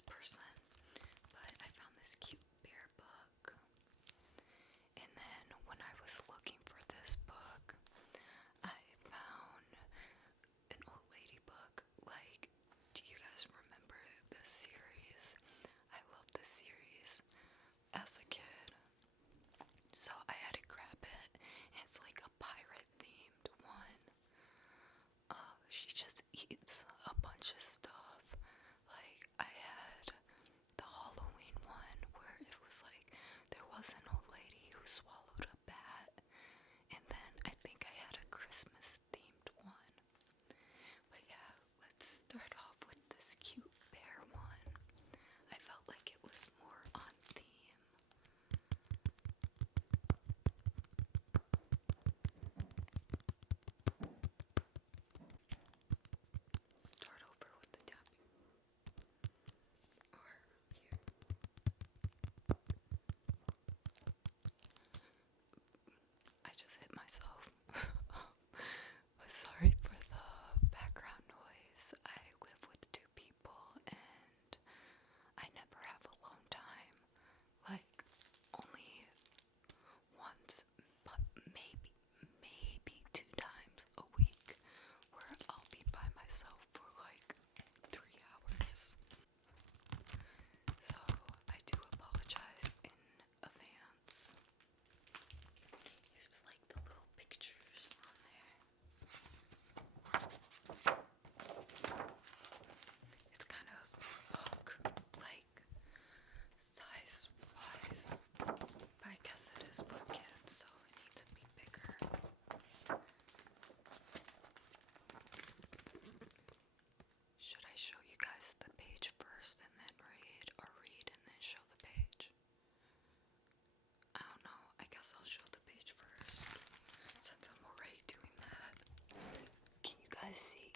this person, but I found this cute bear book. And then when I was looking for this book, I found an old lady book. Like, do you guys remember this series? I love this series as a kid. So I had to grab it. It's like a pirate themed one. She just eats a bunch of stuff. Like, I had the Halloween one where it was like there was an old lady who swallowed a bat, and then I think I had a Christmas themed one. But yeah, let's start off with this cute bear one. I felt like it was more on theme. Start over with the tapping. Or here. I just hit myself. Sorry for the background noise. I live with two people and I never have alone time. Like, only once, but maybe 2 times a week where I'll be by myself for like 3 hours. So I do apologize in advance. Here's like the little pictures on there. It's kind of a book, like size wise, but I guess it is for kids, so it needs to be bigger. Should I show you guys the page first and then read, or read and then show the page? I don't know. I guess I'll show the page first, since I'm already doing that. Can you guys see?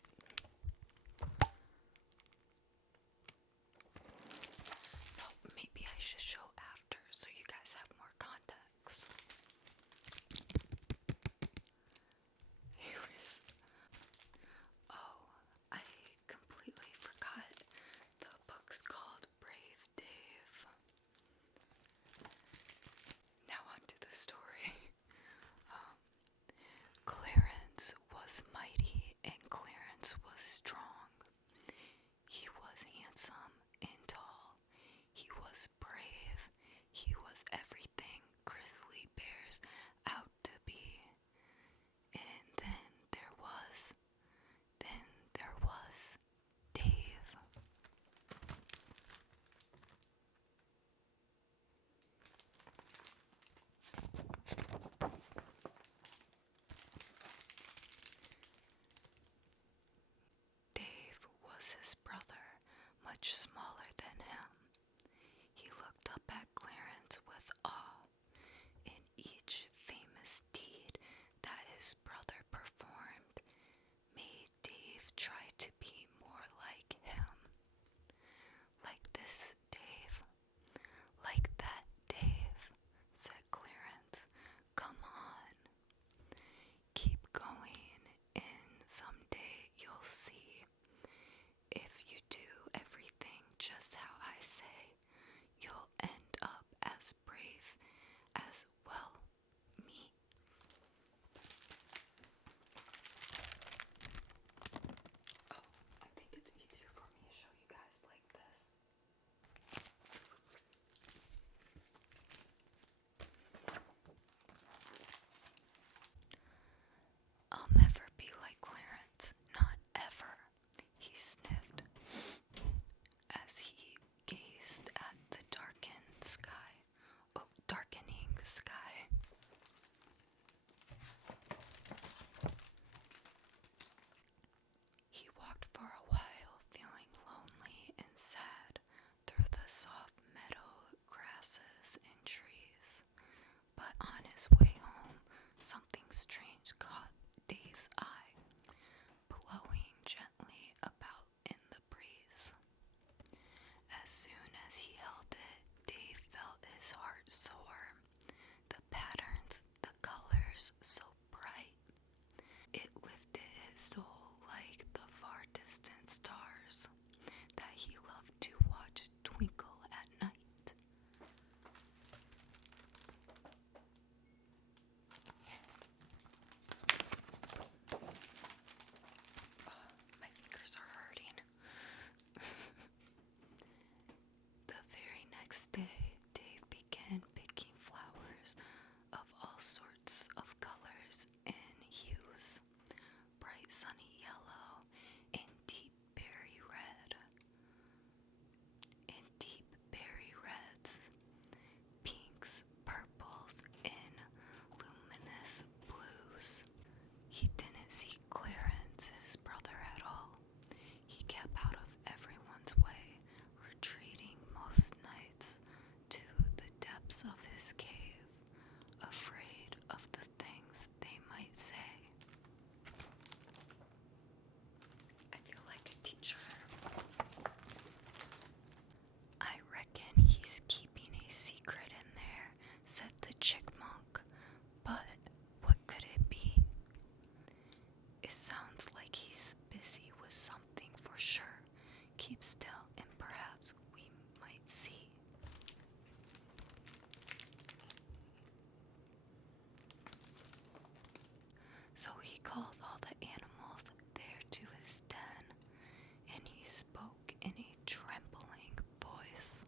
No, maybe I should show after so you guys have more context. Anyways. Oh, I completely forgot. The book's called Brave Dave. Now on to the story. Clarence was mighty and Clarence was strong. He was handsome and tall. He was brave. He was everything grizzly bears out to be. And then there was Dave. Dave was his brother, much smaller than him. He looked up at Clarence with awe. In each famous deed that his brother performed made Dave try to be more like him. Like this Dave, like that Dave, said Clarence. Come on. Keep going, and someday you'll see. If you do everything just still, and perhaps we might see. So he called all the animals there to his den, and he spoke in a trembling voice.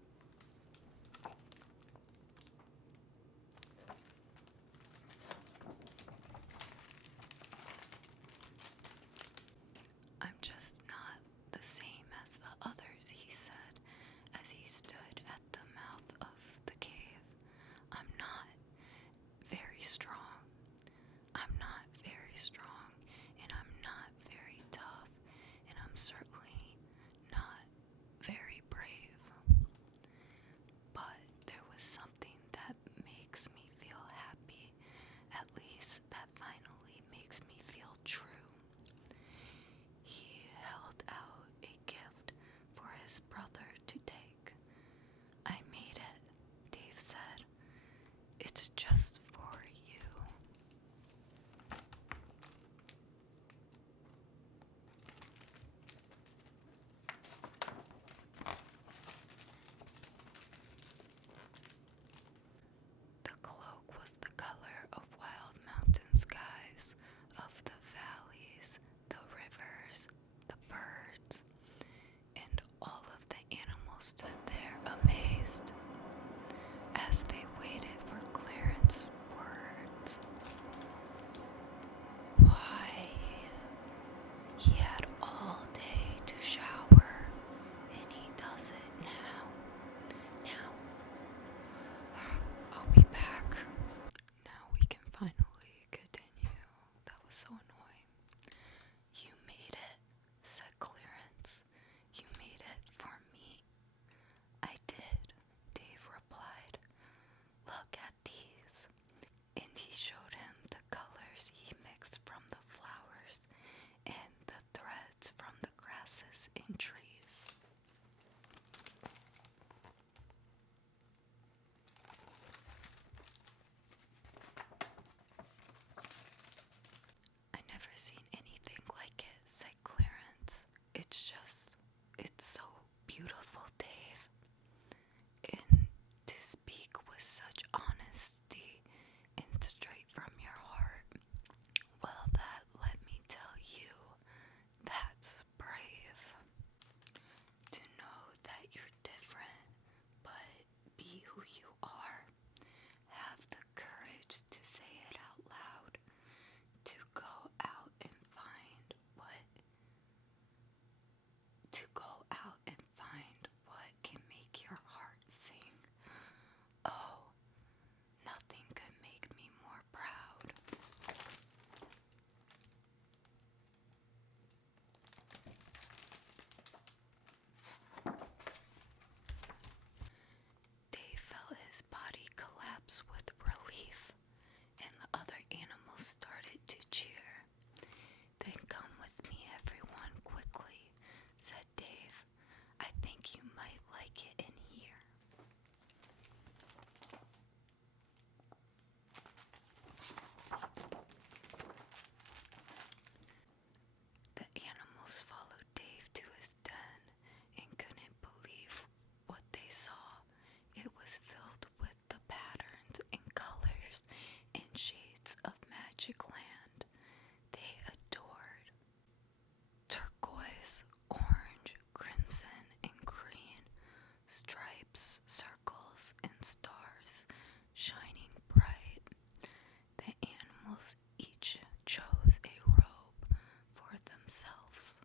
I'm just not the same as the others, he said, as he stood at the mouth of the cave. I'm not very strong. I'm not very strong, and I'm not very tough, and I'm certainly not very brave. But there was something that makes me feel happy, at least that finally makes me feel true. He held out a gift for his brother to take. I made it, Dave said. It's just for you. The cloak was the color of wild mountain skies, of the valleys, the rivers, the birds, and all of the animals stood there amazed as they waited for Clarence's words. Why, he had all day to shower, and he does it now. Now, I'll be back. Now we can finally continue. That was so annoying. You made it, said Clarence. You made it for me. I did, Dave replied. Look at these. And he showed him the colors he mixed from the flowers and the threads from the grasses and trees. I never seen anything like it, said Clarence. It's so beautiful, Dave. And to speak with such honesty and straight from your heart, well, that, let me tell you, that's brave. To know that you're different, but be who you are. Have the courage to say it out loud. To go out and find what can make your heart sing. Oh, nothing could make me more proud. Dave felt his body collapse with relief, and the other animals started to cheer. Then come with me, everyone, quickly, said Dave. I think you might like it in here. The animals followed Dave to his den and couldn't believe what they saw. It was filled with the patterns and colors and shades of magic land they adored. Turquoise, orange, crimson, and green, stripes, circles, and stars shining bright. The animals each chose a robe for themselves.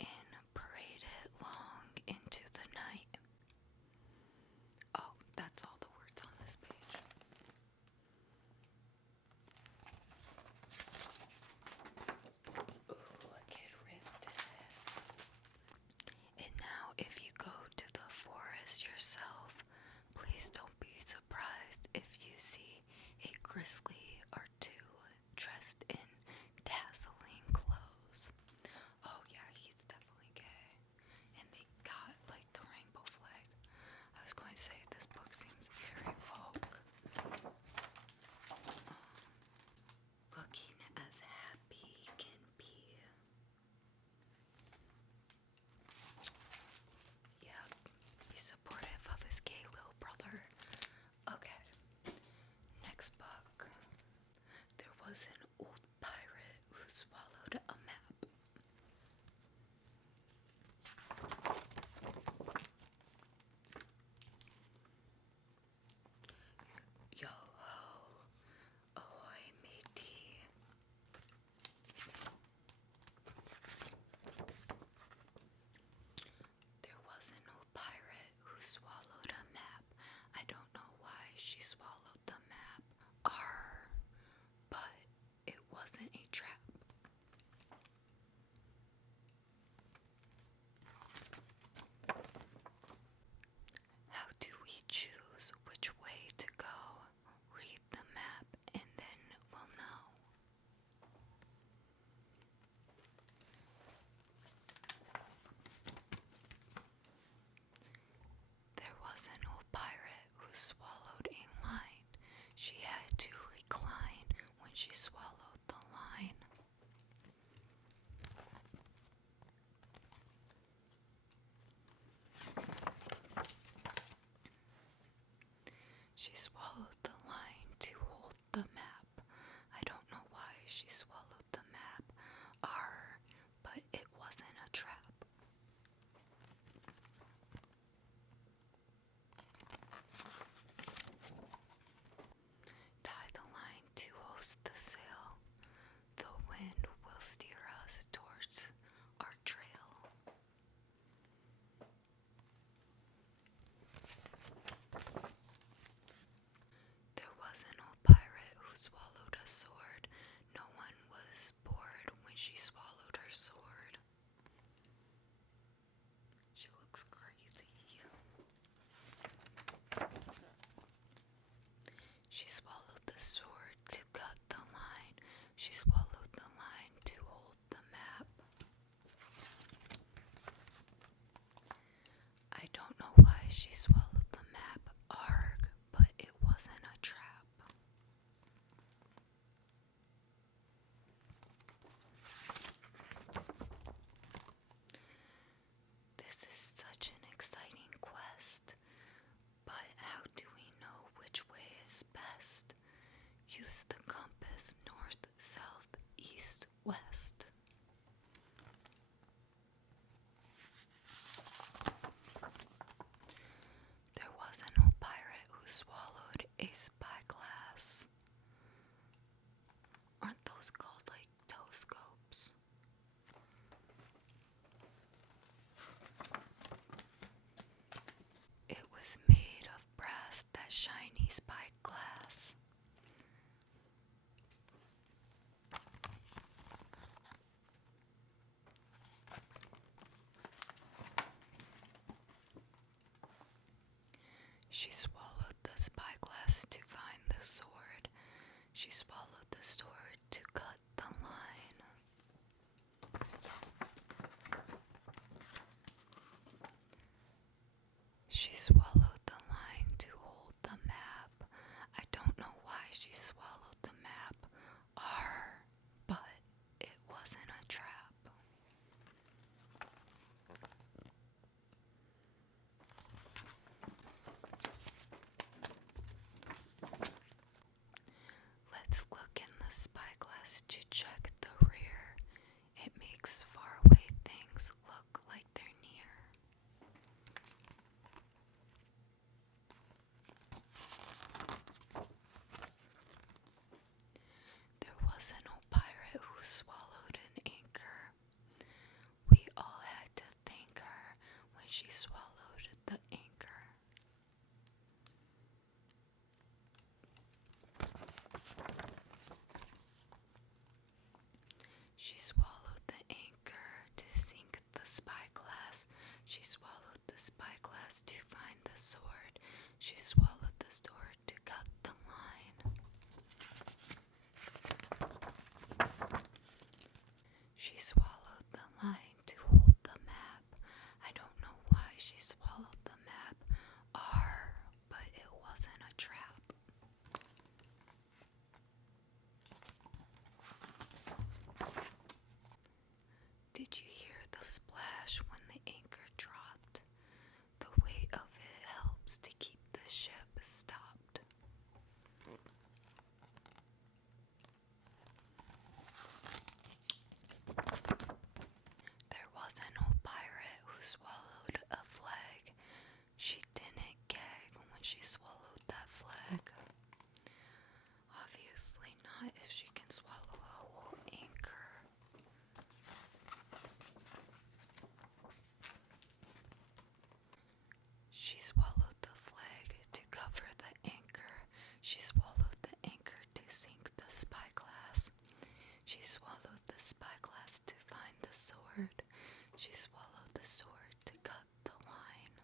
And paraded long into the night. Oh, that's all the words on this page. Ooh, a kid ripped it. And now, if you go to the forest yourself, please don't be surprised if you see a grizzly or two dressed in dazzling clothes. Oh yeah, he's definitely gay. And they got like the rainbow flag. I was going to say this book seems she swallowed the line. She swallowed the line to hold the map. I don't know why she swallowed the map. But it wasn't a trap. Tie the line to host the sail. The wind will steer us towards our trail. There was an old pirate who swallowed a sword. No one was bored when she swallowed her sword. She looks crazy. She swallowed the sword to cut the line. She swallowed the line to hold the map. I don't know why she swallowed the map, but it wasn't a trap. This is such an exciting quest, but how do we know which way is best? Use the compass north, south, east, west. There was an old pirate who swallowed a spyglass. Aren't those called like telescopes? It was made of brass, that shiny spyglass. She swallowed the spyglass to find the sword. She swallowed the sword to cut the line. She swallowed the line to hold the map. I don't know why she swallowed the map, but it wasn't a trap. Let's look in the spyglass to check the rear. It makes faraway things look like they're near. There was an old pirate who swallowed an anchor. We all had to thank her when she swallowed the anchor. She swallowed the anchor to sink the spyglass. She swallowed the spyglass to find the sword. She swallowed the sword to cut the line. She swallowed the line to hold the map. I don't know why she swallowed the map, but it wasn't a trap. Did you hear the splash when the anchor dropped? The weight of it helps to keep the ship stopped. There was an old pirate who swallowed a flag. She didn't gag when she swallowed that flag. Obviously not if she can swallow a whole anchor. She swallowed the flag to cover the anchor. She swallowed the anchor to sink the spyglass. She swallowed the spyglass to find the sword. She swallowed the sword to cut the line.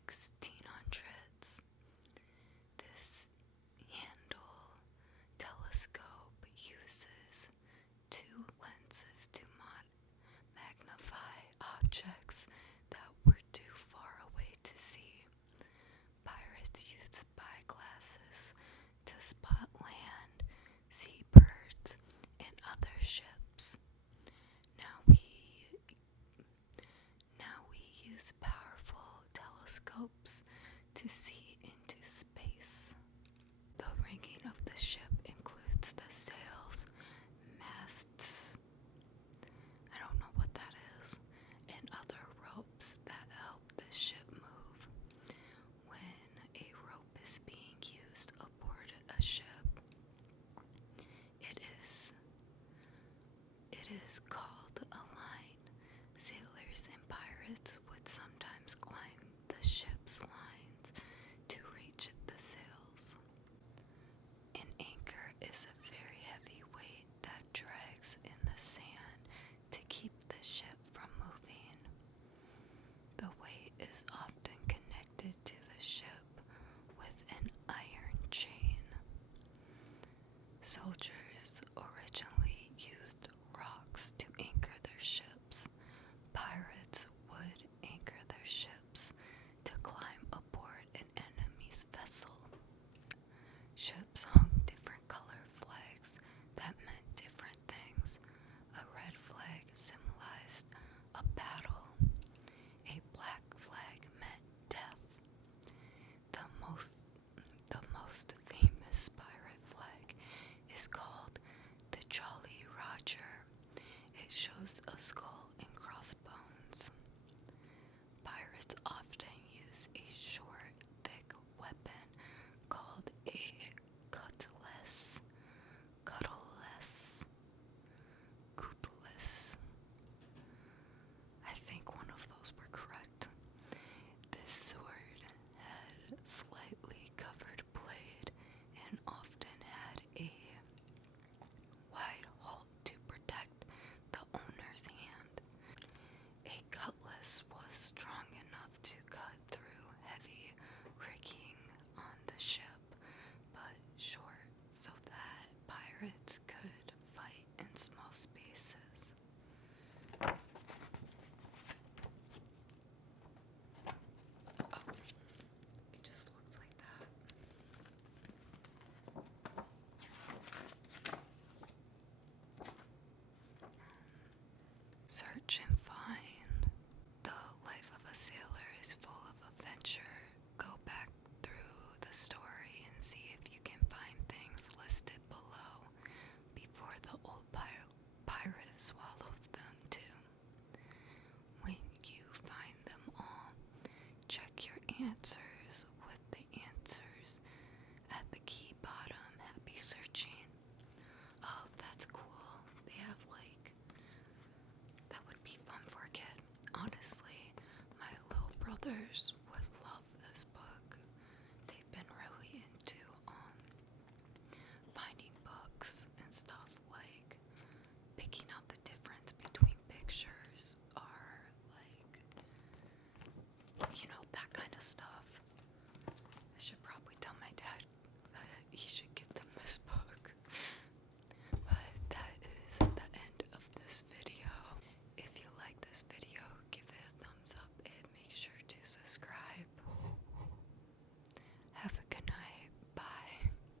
1600s. This handle telescope uses two lenses to magnify objects that were too far away to see. Pirates used spyglasses to spot land, seabirds, and other ships. Now we use powerful telescopes to see into space. The rigging of the ship includes the sails, masts, I don't know what that is, and other ropes that help the ship move. When a rope is being used aboard a ship, it is called a line. Sailors and pirates would sometimes climb the ship's lines to reach the sails. An anchor is a very heavy weight that drags in the sand to keep the ship from moving. The weight is often connected to the ship with an iron chain. Soldiers originally used rocks to anchor their ships. Pirates would anchor their ships to climb aboard an enemy's vessel. Ships hung different color flags that meant different things. A red flag symbolized a battle. A black flag meant death. The most famous pirate flag is called the Jolly Roger. It shows a skull and crossbones. Pirates often use a short, thick weapon called a cutlass. I think one of those were correct. This sword had slightly covered blade and often had a wide hilt to protect the owner's hand. A cutlass was strong enough to cut through heavy rigging on the ship, but short so that pirates could fight in small spaces. Oh, it just looks like that. Search and